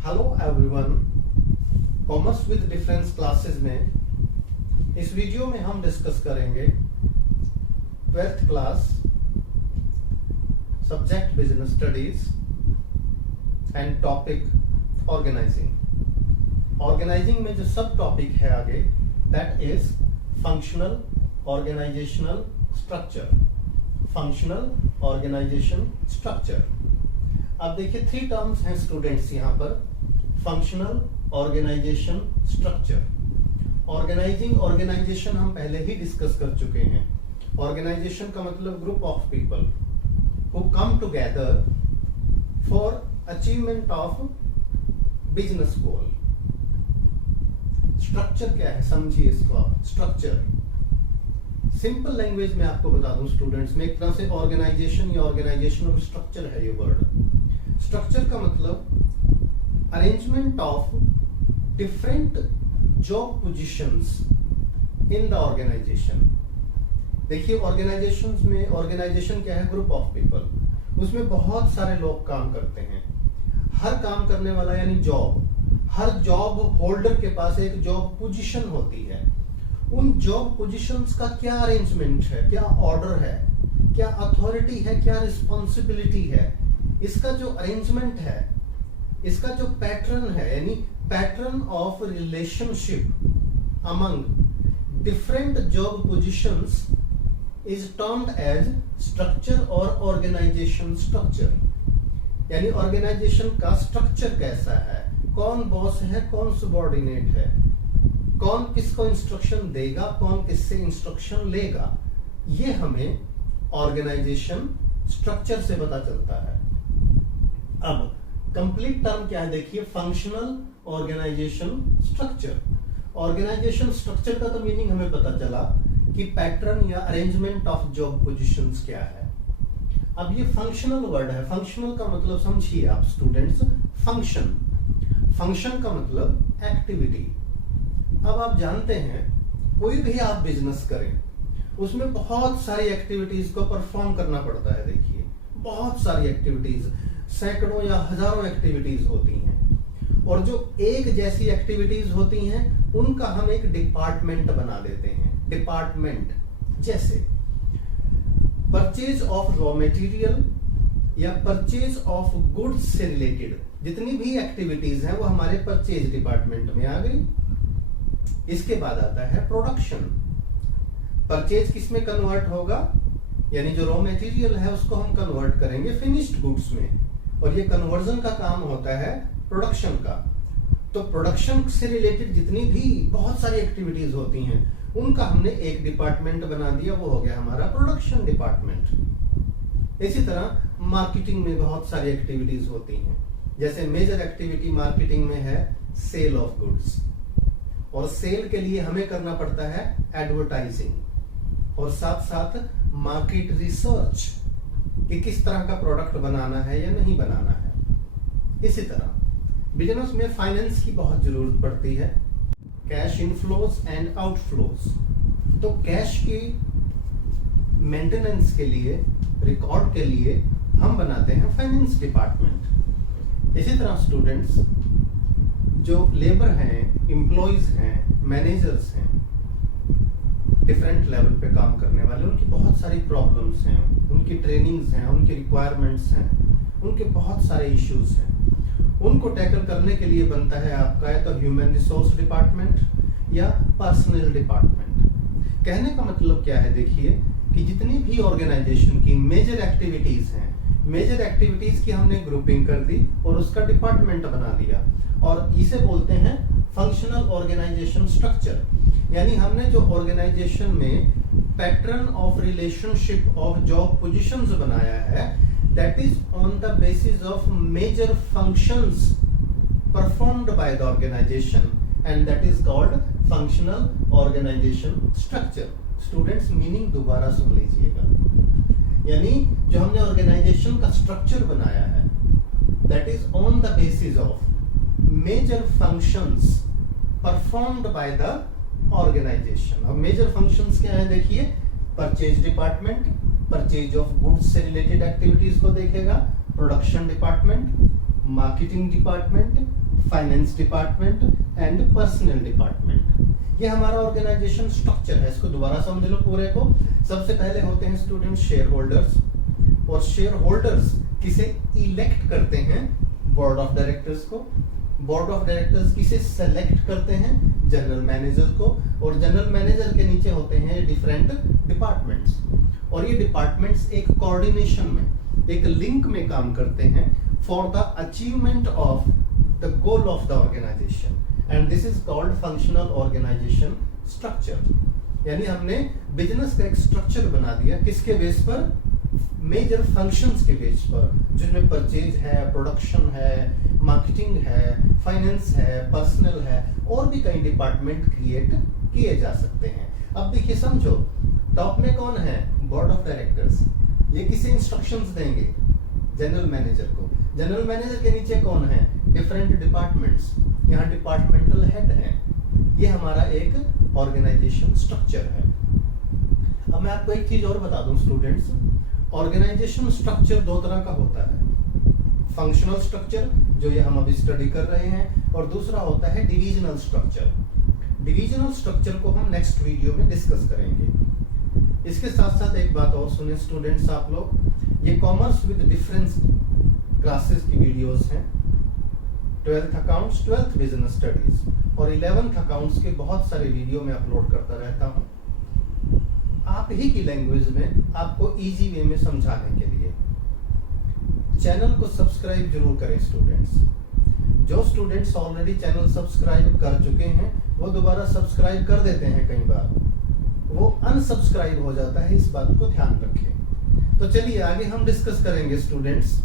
Hello everyone, commerce with difference classes में इस video में हम डिस्कस करेंगे 12th class subject business studies and topic organising. Organising में जो सब टॉपिक है आगे, that is functional organisational structure. Functional organisation structure. अब देखिए 3 टर्म्स हैं स्टूडेंट्स यहाँ पर, फंक्शनल ऑर्गेनाइजेशन स्ट्रक्चर। ऑर्गेनाइजेशन हम पहले ही डिस्कस कर चुके हैं। ऑर्गेनाइजेशन का मतलब group of people who come together for achievement of business goal. Structure क्या है समझिए इसको आप। स्ट्रक्चर सिंपल लैंग्वेज में आपको बता दूं स्टूडेंट्स में, एक तरह से ऑर्गेनाइजेशन या ऑर्गेनाइजेशनल स्ट्रक्चर है ये वर्ड। स्ट्रक्चर का मतलब arrangement of different job positions in the organisation. देखिए ऑर्गेनाइजेशंस में, ऑर्गेनाइजेशन क्या है? Group of people. उसमें बहुत सारे लोग काम करते हैं। हर काम करने वाला यानी जॉब, हर जॉब होल्डर के पास एक जॉब पोजीशन होती है। उन जॉब पोजीशंस का क्या अरेंजमेंट है, क्या ऑर्डर है, क्या अथॉरिटी है, क्या रिस्पॉन्सिबिलिटी है, इसका जो अरेंजमेंट है, इसका जो पैटर्न है, यानी pattern of relationship among different job positions is termed as structure और ऑर्गेनाइजेशन स्ट्रक्चर। यानी ऑर्गेनाइजेशन का स्ट्रक्चर कैसा है, कौन बॉस है, कौन सबॉर्डिनेट है, कौन किसको इंस्ट्रक्शन देगा, कौन किससे इंस्ट्रक्शन लेगा, ये हमें ऑर्गेनाइजेशन स्ट्रक्चर से पता चलता है। अब कंप्लीट टर्म क्या है देखिए, functional organisation structure. Organisation structure का तो मीनिंग हमें पता चला कि पैटर्न या अरेंजमेंट ऑफ जॉब पोजीशंस क्या है। अब ये फंक्शनल वर्ड है। फंक्शनल का मतलब समझिए आप स्टूडेंट्स, फंक्शन। फंक्शन का मतलब एक्टिविटी। अब आप जानते हैं कोई भी आप बिजनेस करें उसमें बहुत सारी एक्टिविटीज को परफॉर्म करना पड़ता है। देखिए बहुत सारी एक्टिविटीज, सैकड़ों या हजारों एक्टिविटीज होती हैं, और जो एक जैसी एक्टिविटीज होती हैं उनका हम एक डिपार्टमेंट बना देते हैं। डिपार्टमेंट जैसे परचेज ऑफ रॉ मटेरियल या परचेज ऑफ गुड्स से रिलेटेड जितनी भी एक्टिविटीज हैं वो हमारे परचेज डिपार्टमेंट में आ गई। इसके बाद आता है प्रोडक्शन। परचेज किस में कन्वर्ट होगा, यानी जो रॉ मटेरियल है उसको हम कन्वर्ट करेंगे फिनिश्ड गुड्स में, और ये कन्वर्जन का काम होता है प्रोडक्शन का। तो प्रोडक्शन से रिलेटेड जितनी भी बहुत सारी एक्टिविटीज होती हैं उनका हमने एक डिपार्टमेंट बना दिया, वो हो गया हमारा प्रोडक्शन डिपार्टमेंट। इसी तरह मार्केटिंग में बहुत सारी एक्टिविटीज होती हैं। जैसे मेजर एक्टिविटी मार्केटिंग में है सेल ऑफ गुड्स, और सेल के लिए हमें करना पड़ता है एडवर्टाइजिंग, और साथ साथ मार्केट रिसर्च कि किस तरह का प्रोडक्ट बनाना है या नहीं बनाना है। इसी तरह बिजनेस में फाइनेंस की बहुत जरूरत पड़ती है, कैश इनफ्लोज एंड आउटफ्लोज। तो कैश की मेंटेनेंस के लिए, रिकॉर्ड के लिए हम बनाते हैं फाइनेंस डिपार्टमेंट। इसी तरह स्टूडेंट्स जो लेबर हैं, एम्प्लॉइज हैं, मैनेजर्स हैं, डिफरेंट लेवल पे काम करने वाले, उनकी बहुत सारी प्रॉब्लम्स हैं, उनकी ट्रेनिंग्स हैं, उनकी रिक्वायरमेंट्स हैं, उनके बहुत सारे इश्यूज हैं। उनको टैकल करने के लिए बनता है आपका या तो ह्यूमन रिसोर्स डिपार्टमेंट या पर्सनल डिपार्टमेंट। कहने का मतलब क्या है देखिए कि जितनी भी ऑर्गेनाइजेशन की मेजर एक्टिविटीज हैं, मेजर एक्टिविटीज की हमने ग्रुपिंग कर दी और उसका डिपार्टमेंट बना दिया, और इसे बोलते हैं फंक्शनल ऑर्गेनाइजेशन स्ट्रक्चर। यानी हमने जो ऑर्गेनाइजेशन में pattern of relationship of job positions बनाया है, that is on the basis of major functions performed by the organisation, and that is called functional organisation structure. Students meaning दोबारा सुन लीजिएगा। यानी जो हमने ऑर्गेनाइजेशन का स्ट्रक्चर बनाया है, that is on the basis of major functions performed by the organisation. अब मेजर फंक्शंस क्या है देखिए, purchase department purchase of goods से रिलेटेड एक्टिविटीज को देखेगा, production department marketing department, finance department and personal department. ये हमारा ऑर्गेनाइजेशन स्ट्रक्चर है। इसको दोबारा समझ लो पूरे को। सबसे पहले होते हैं स्टूडेंट शेयर होल्डर्स, और शेयर होल्डर्स किसे इलेक्ट करते हैं? बोर्ड ऑफ डायरेक्टर्स को। बोर्ड ऑफ डायरेक्टर्स किसे सेलेक्ट करते हैं? जनरल मैनेजर को। और जनरल मैनेजर के नीचे होते हैं डिफरेंट डिपार्टमेंट्स, और ये डिपार्टमेंट्स एक कोऑर्डिनेशन में, एक लिंक में काम करते हैं for the achievement of the goal of the organisation, and this is called functional organisation structure. यानी हमने बिजनेस का एक स्ट्रक्चर बना दिया, किसके बेस पर? मेजर फंक्शंस के बेस पर, जिसमें परचेज है, प्रोडक्शन है, मार्केटिंग है, फाइनेंस है, पर्सनल है, और भी कई डिपार्टमेंट क्रिएट किए जा सकते हैं। अब देखिए, समझो, टॉप में कौन है? Board of directors. ये किसे इंस्ट्रक्शंस देंगे? जनरल मैनेजर को। जनरल मैनेजर के नीचे कौन है? Different departments. यहाँ डिपार्टमेंटल हेड है। ये हमारा एक ऑर्गेनाइजेशन स्ट्रक्चर है। अब मैं आपको एक चीज और बता दूं स्टूडेंट्स, ऑर्गेनाइजेशन स्ट्रक्चर दो तरह का होता है। फंक्शनल स्ट्रक्चर, जो ये हम अभी स्टडी कर रहे हैं, और दूसरा होता है डिविजनल स्ट्रक्चर। डिविजनल स्ट्रक्चर को हम नेक्स्ट वीडियो में डिस्कस करेंगे। इसके साथ साथ एक बात और सुने स्टूडेंट्स आप लोग, ये कॉमर्स विद डिफरेंस क्लासेस की वीडियोस हैं। 12th accounts, 12th business studies और 11th अकाउंट्स के बहुत सारे वीडियो मैं अपलोड करता रहता हूँ, आप ही की लैंग्वेज में, आपको इजी वे में समझाने के लिए। चैनल को सब्सक्राइब जरूर करें स्टूडेंट्स। जो स्टूडेंट्स ऑलरेडी चैनल सब्सक्राइब कर चुके हैं वो दोबारा सब्सक्राइब कर देते हैं, कई बार वो अनसब्सक्राइब हो जाता है, इस बात को ध्यान रखें। तो चलिए आगे हम डिस्कस करेंगे students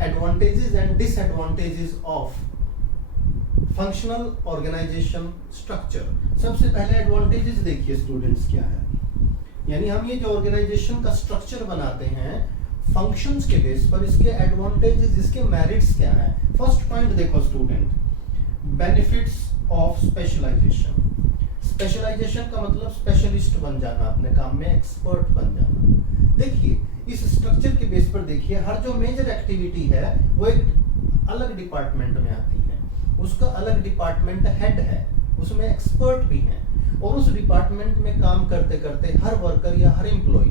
advantages and disadvantages of functional organisation structure. सबसे पहले एडवांटेजेस देखिए स्टूडेंट्स क्या है। यानी हम ये जो ऑर्गेनाइजेशन का स्ट्रक्चर बनाते हैं फंक्शंस के बेस पर, इसके एडवांटेजेस, इसके मेरिट्स क्या है। फर्स्ट पॉइंट देखो student, benefits of specialisation. Specialisation का मतलब स्पेशलिस्ट बन जाना, अपने काम में एक्सपर्ट बन जाना। देखिए इस स्ट्रक्चर के बेस पर देखिए, हर जो मेजर एक्टिविटी है वो एक अलग डिपार्टमेंट में आती है, उसका अलग डिपार्टमेंट हेड है, उसमें एक्सपर्ट भी हैं, और उस डिपार्टमेंट में काम करते करते हर वर्कर या हर एम्प्लॉय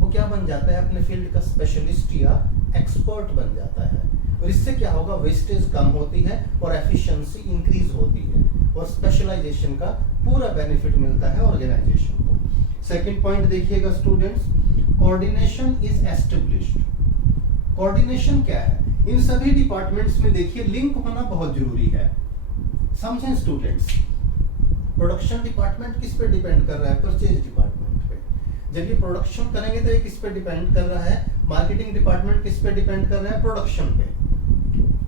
वो क्या बन जाता है? अपने फील्ड का स्पेशलिस्ट या एक्सपर्ट बन जाता है। और इससे क्या होगा? वेस्टेज कम होती है और एफिशिएंसी इंक्रीज होती है, और स्पेशलाइजेशन का पूरा बेनिफिट मिलता है ऑर्गेनाइजेशन को। सेकंड पॉइंट देखिएगा students, coordination is established. Coordination क्या है? इन सभी डिपार्टमेंट्स में देखिए लिंक होना बहुत जरूरी है। समझें स्टूडेंट्स, प्रोडक्शन डिपार्टमेंट किस पे डिपेंड कर रहा है? परचेज डिपार्टमेंट पे। जब ये प्रोडक्शन करेंगे तो ये किस पे डिपेंड कर रहा है? मार्केटिंग डिपार्टमेंट किस पे डिपेंड कर रहा है? प्रोडक्शन पे।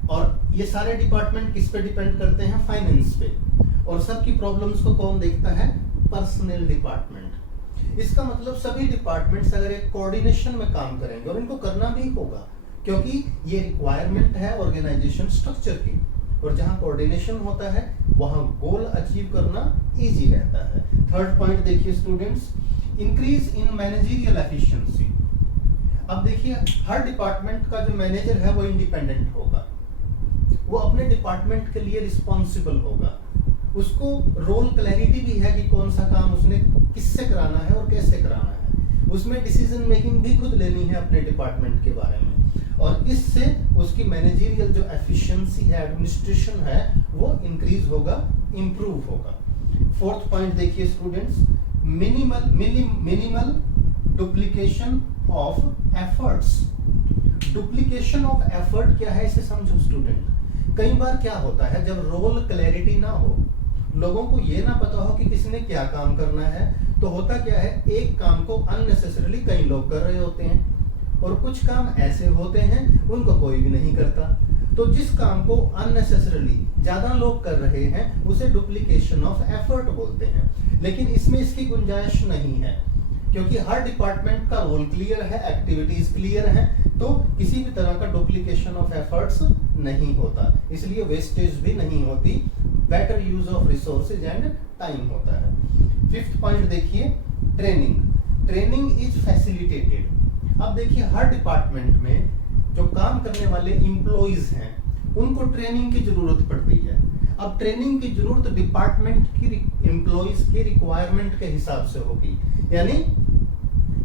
और ये सारे डिपार्टमेंट किस पे डिपेंड करते हैं? फाइनेंस पे। और सबकी प्रॉब्लम्स को कौन देखता है? Personal department. इसका मतलब सभी डिपार्टमेंट्स अगर एक कोऑर्डिनेशन में काम करेंगे, और इनको करना भी होगा क्योंकि ये रिक्वायरमेंट है ऑर्गेनाइजेशन स्ट्रक्चर की, और जहां कोऑर्डिनेशन होता है वहां गोल अचीव करना इजी रहता है। थर्ड पॉइंट देखिए students, increase in managerial efficiency. अब देखिए हर डिपार्टमेंट का जो मैनेजर है वो इंडिपेंडेंट होगा, वो अपने डिपार्टमेंट के लिए रिस्पॉन्सिबल होगा, उसको रोल क्लैरिटी भी है कि कौन सा काम उसने किससे कराना है और कैसे कराना है, उसमें डिसीजन मेकिंग भी खुद लेनी है अपने डिपार्टमेंट के बारे में, और इससे उसकी मैनेजरियल जो एफिशिएंसी है, एडमिनिस्ट्रेशन है, वो इंक्रीज होगा, इंप्रूव होगा। फोर्थ पॉइंट देखिए students, minimal duplication of efforts. Duplication of effort क्या है इसे समझो स्टूडेंट। कई बार क्या होता है जब रोल क्लैरिटी ना हो, लोगों को ये ना पता हो कि किसने क्या काम करना है, तो होता क्या है एक काम को अननेसेसरली कई लोग कर रहे होते हैं, और कुछ काम ऐसे होते हैं उनको कोई भी नहीं करता। तो जिस काम को अननेसेसरली ज्यादा लोग कर रहे हैं उसे डुप्लीकेशन ऑफ एफर्ट बोलते हैं। लेकिन इसमें इसकी गुंजाइश नहीं है क्योंकि हर डिपार्टमेंट का रोल क्लियर है, एक्टिविटीज क्लियर है, तो किसी भी तरह का डुप्लीकेशन ऑफ एफर्ट्स नहीं होता, इसलिए वेस्टेज भी नहीं होती, better use of resources and time होता है। फिफ्थ पॉइंट देखिए, ट्रेनिंग इज फैसिलिटेटेड। अब देखिए हर डिपार्टमेंट में जो काम करने वाले एम्प्लॉइज हैं उनको ट्रेनिंग की जरूरत पड़ती है। अब ट्रेनिंग की जरूरत डिपार्टमेंट की एम्प्लॉइज की रिक्वायरमेंट के हिसाब से होगी। यानी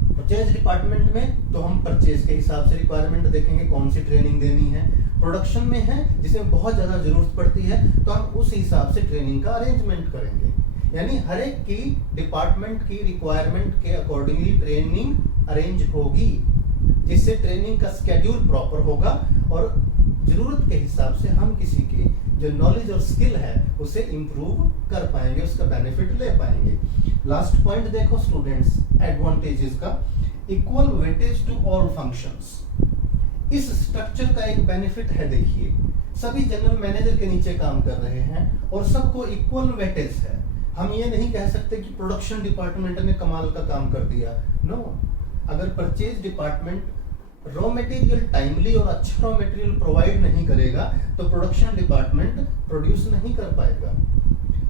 परचेज डिपार्टमेंट में तो हम परचेज के हिसाब से रिक्वायरमेंट देखेंगे कौन सी ट्रेनिंग देनी है। प्रोडक्शन में है जिसमें बहुत ज्यादा जरूरत पड़ती है तो हम उस हिसाब से ट्रेनिंग का अरेंजमेंट करेंगे। यानी हर एक की डिपार्टमेंट की रिक्वायरमेंट के अकॉर्डिंगली ट्रेनिंग अरेंज होगी, जिससे ट्रेनिंग का स्केड्यूल प्रॉपर होगा और जरूरत के हिसाब से हम किसी की जो नॉलेज और स्किल है उसे इंप्रूव कर पाएंगे, उसका बेनिफिट ले पाएंगे। लास्ट पॉइंट देखो स्टूडेंट्स, एडवांटेजेस का, equal weightage to all functions. इस स्ट्रक्चर का एक बेनिफिट है, देखिए सभी जनरल मैनेजर के नीचे काम कर रहे हैं और सबको इक्वल वेटेज है। हम ये नहीं कह सकते कि प्रोडक्शन डिपार्टमेंट ने कमाल का काम कर दिया, नो। अगर purchase department raw material timely और अच्छा रॉ मटेरियल प्रोवाइड नहीं करेगा तो प्रोडक्शन डिपार्टमेंट प्रोड्यूस नहीं कर पाएगा।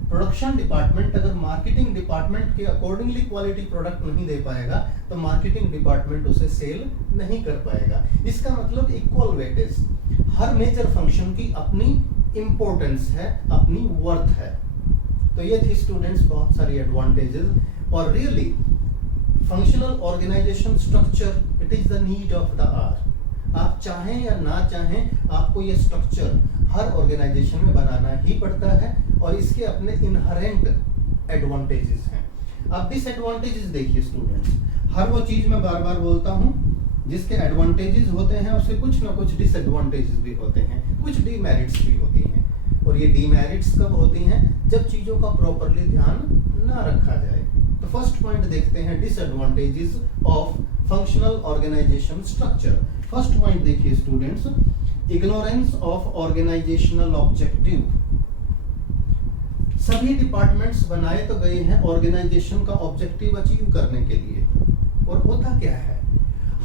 प्रोडक्शन डिपार्टमेंट अगर मार्केटिंग डिपार्टमेंट के अकॉर्डिंगली क्वालिटी प्रोडक्ट नहीं दे पाएगा तो मार्केटिंग डिपार्टमेंट उसे सेल नहीं कर पाएगा। इसका मतलब इक्वल वेटेज। हर मेजर फंक्शन की अपनी इंपॉर्टेंस है, अपनी वर्थ है। तो ये थी स्टूडेंट्स बहुत सारी एडवांटेजेस। और really functional organisation structure it is the need of the hour. आप चाहें या ना चाहें आपको ये स्ट्रक्चर हर ऑर्गेनाइजेशन में बनाना ही पड़ता है और इसके अपने इनहेरेंट एडवांटेजेस हैं। अब डिसएडवांटेजेस देखिए स्टूडेंट्स, हर वो चीज मैं बार बार बोलता हूं जिसके एडवांटेजेस होते हैं उसके कुछ ना कुछ डिसएडवांटेजेस भी होते हैं, कुछ डीमेरिट्स भी होती हैं। और ये डीमेरिट्स कब होती हैं? जब चीजों का प्रॉपरली ध्यान ना रखा जाए। तो फर्स्ट पॉइंट देखते हैं disadvantages of functional organisation structure. First point देखिए students, ignorance of organizational objective. सभी डिपार्टमेंट्स बनाए तो गए हैं ऑर्गेनाइजेशन का ऑब्जेक्टिव अचीव करने के लिए, और होता क्या है,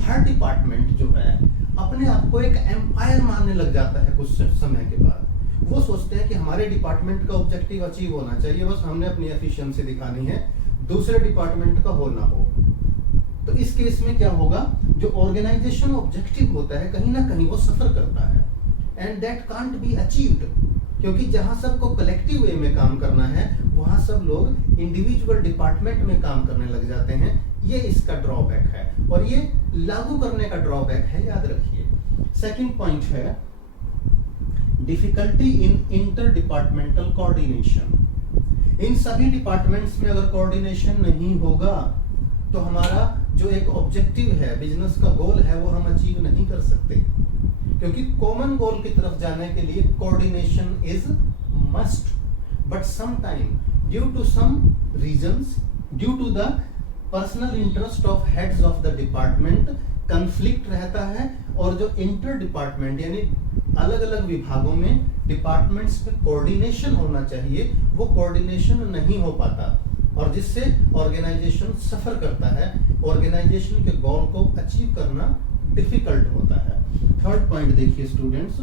हर डिपार्टमेंट जो है अपने आप को एक एम्पायर मानने लग जाता है कुछ समय के बाद। वो सोचते हैं कि हमारे डिपार्टमेंट का ऑब्जेक्टिव अचीव होना चाहिए, बस हमने अपनी एफिशिएंसी दिखानी है, दूसरे डिपार्टमेंट का हो ना हो। तो इस केस में क्या होगा, जो ऑर्गेनाइजेशन ऑब्जेक्टिव होता है कहीं ना कहीं वो सफर करता है, and that can't be achieved. क्योंकि जहां सबको कलेक्टिव वे में काम करना है वहां सब लोग इंडिविजुअल डिपार्टमेंट में काम करने लग जाते हैं। ये इसका ड्रॉबैक है और ये लागू करने का ड्रॉबैक है, याद रखिए। सेकंड पॉइंट है difficulty in inter departmental coordination. इन सभी डिपार्टमेंट्स में अगर कोऑर्डिनेशन नहीं होगा तो हमारा जो एक ऑब्जेक्टिव है, बिजनेस का गोल है, वो हम अचीव नहीं कर सकते। क्योंकि कॉमन गोल की तरफ जाने के लिए coordination is must, but some time due to some reasons, due to the personal interest of heads of the department conflict रहता है। और जो इंटर डिपार्टमेंट यानी अलग अलग विभागों में डिपार्टमेंट्स में कोऑर्डिनेशन होना चाहिए, वो कोऑर्डिनेशन नहीं हो पाता और जिससे ऑर्गेनाइजेशन सफर करता है, ऑर्गेनाइजेशन के गोल को अचीव करना डिफिकल्ट होता है। थर्ड पॉइंट देखिए students,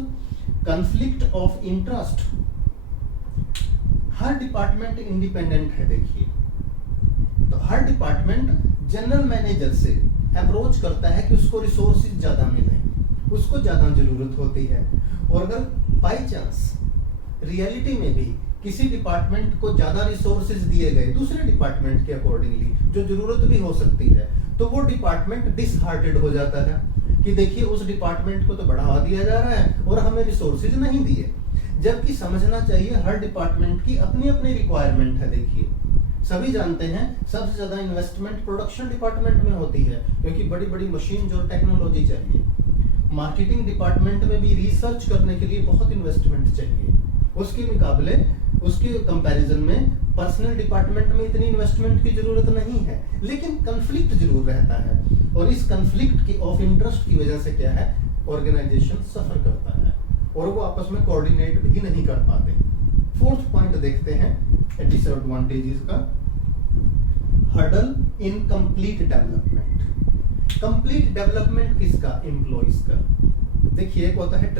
conflict of interest. Her department independent है, देखिए तो हर डिपार्टमेंट जनरल मैनेजर से अप्रोच करता है कि उसको रिसोर्सेज ज्यादा मिले, उसको ज्यादा जरूरत होती है। और अगर बाई चांस रियलिटी में भी किसी डिपार्टमेंट को ज्यादा रिसोर्सेज दिए गए दूसरे डिपार्टमेंट के अकॉर्डिंगली, जो जरूरत भी हो सकती है, तो वो डिपार्टमेंट डिसहार्टेड हो जाता है कि देखिए उस डिपार्टमेंट को तो बढ़ावा दिया जा रहा है और हमें रिसोर्सेज नहीं दिए। जबकि समझना चाहिए हर डिपार्टमेंट की अपनी अपनी रिक्वायरमेंट है। देखिए सभी जानते हैं सबसे ज्यादा इन्वेस्टमेंट प्रोडक्शन डिपार्टमेंट में होती है क्योंकि बड़ी बड़ी मशीन जो टेक्नोलॉजी चाहिए। मार्केटिंग डिपार्टमेंट में भी रिसर्च करने के लिए बहुत इन्वेस्टमेंट चाहिए, उसके मुकाबले उसके कंपैरिजन में पर्सनल डिपार्टमेंट में इतनी इन्वेस्टमेंट की जरूरत नहीं है, लेकिन कंफ्लिक्ट जरूर रहता है। और इस कंफ्लिक्ट की ऑफ इंटरेस्ट की वजह से क्या है, ऑर्गेनाइजेशन सफर करता है और वो आपस में कोऑर्डिनेट भी नहीं कर पाते। फोर्थ पॉइंट देखते हैं डिसएडवांटेजेस का, hurdle in complete development. Complete development किसका, एम्प्लॉइज का। देखिए एक होता है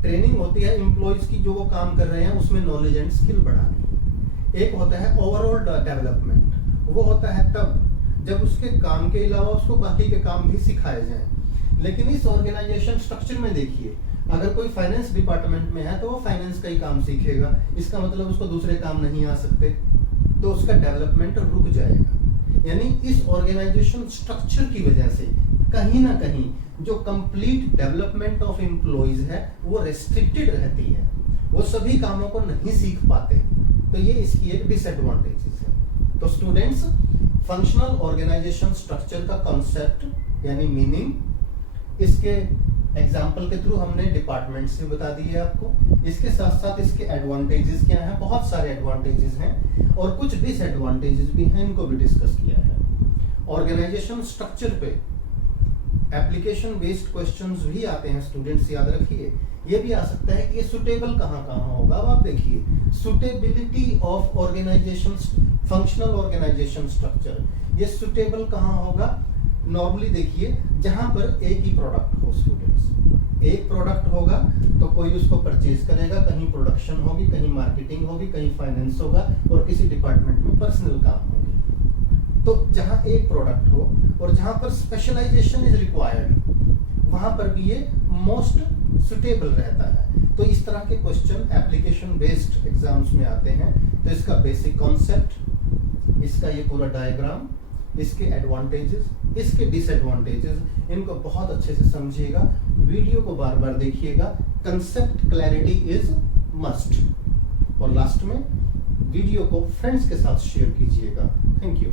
ट्रेनिंग होती है एम्प्लॉइज की, जो वो काम कर रहे हैं उसमें नॉलेज एंड स्किल बढ़ानी। एक होता है ओवरऑल डेवलपमेंट, वो होता है तब जब उसके काम के अलावा उसको बाकी के काम भी सिखाए जाएं। लेकिन इस ऑर्गेनाइजेशन स्ट्रक्चर में देखिए अगर कोई फाइनेंस डिपार्टमेंट में है तो वो फाइनेंस का ही काम सीखेगा, इसका मतलब उसको दूसरे काम नहीं आ सकते, तो उसका डेवलपमेंट रुक जाएगा। यानी इस ऑर्गेनाइजेशन स्ट्रक्चर की वजह से कहीं ना कहीं जो कंप्लीट डेवलपमेंट ऑफ एम्प्लॉइज है वो रेस्ट्रिक्टेड रहती है, वो सभी कामों को नहीं सीख पाते, तो ये इसकी एक डिसएडवांटेजेस है। तो स्टूडेंट्स, फंक्शनल ऑर्गेनाइजेशन स्ट्रक्चर का कॉन्सेप्ट यानी मीनिंग, इसके एग्जाम्पल के थ्रू हमने डिपार्टमेंट से बता दी है आपको, इसके साथ साथ इसके एडवांटेजेस क्या हैं, बहुत सारे एडवांटेजेस हैं और कुछ डिसएडवांटेजेस भी हैं, इनको भी डिस्कस किया है। ऑर्गेनाइजेशन स्ट्रक्चर पे एप्लीकेशन बेस्ड क्वेश्चंस भी आते हैं स्टूडेंट्स, याद रखिए। ये भी आ सकता है कि ये सुटेबल कहाँ कहाँ होगा, अब आप देखिए suitability of organisation, functional organisation structure, ये सुटेबल कहाँ होगा। नॉर्मली देखिए जहां पर एक ही प्रोडक्ट हो स्टूडेंट्स, एक प्रोडक्ट होगा तो कोई उसको परचेज करेगा, कहीं प्रोडक्शन होगी, कहीं मार्केटिंग होगी, कहीं फाइनेंस होगा और किसी डिपार्टमेंट में पर्सनल काम होगी। तो जहां एक प्रोडक्ट हो और जहां पर स्पेशलाइजेशन इज रिक्वायर्ड, वहां पर भी ये मोस्ट सुटेबल रहता है। तो इस तरह के क्वेश्चन एप्लीकेशन बेस्ड एग्जाम्स में आते हैं। तो इसका बेसिक कॉन्सेप्ट, इसका ये पूरा डायग्राम, इसके एडवांटेजेस, इसके डिसएडवांटेजेस, इनको बहुत अच्छे से समझिएगा, वीडियो को बार बार देखिएगा। Concept clarity is must. और लास्ट में वीडियो को फ्रेंड्स के साथ शेयर कीजिएगा। Thank you.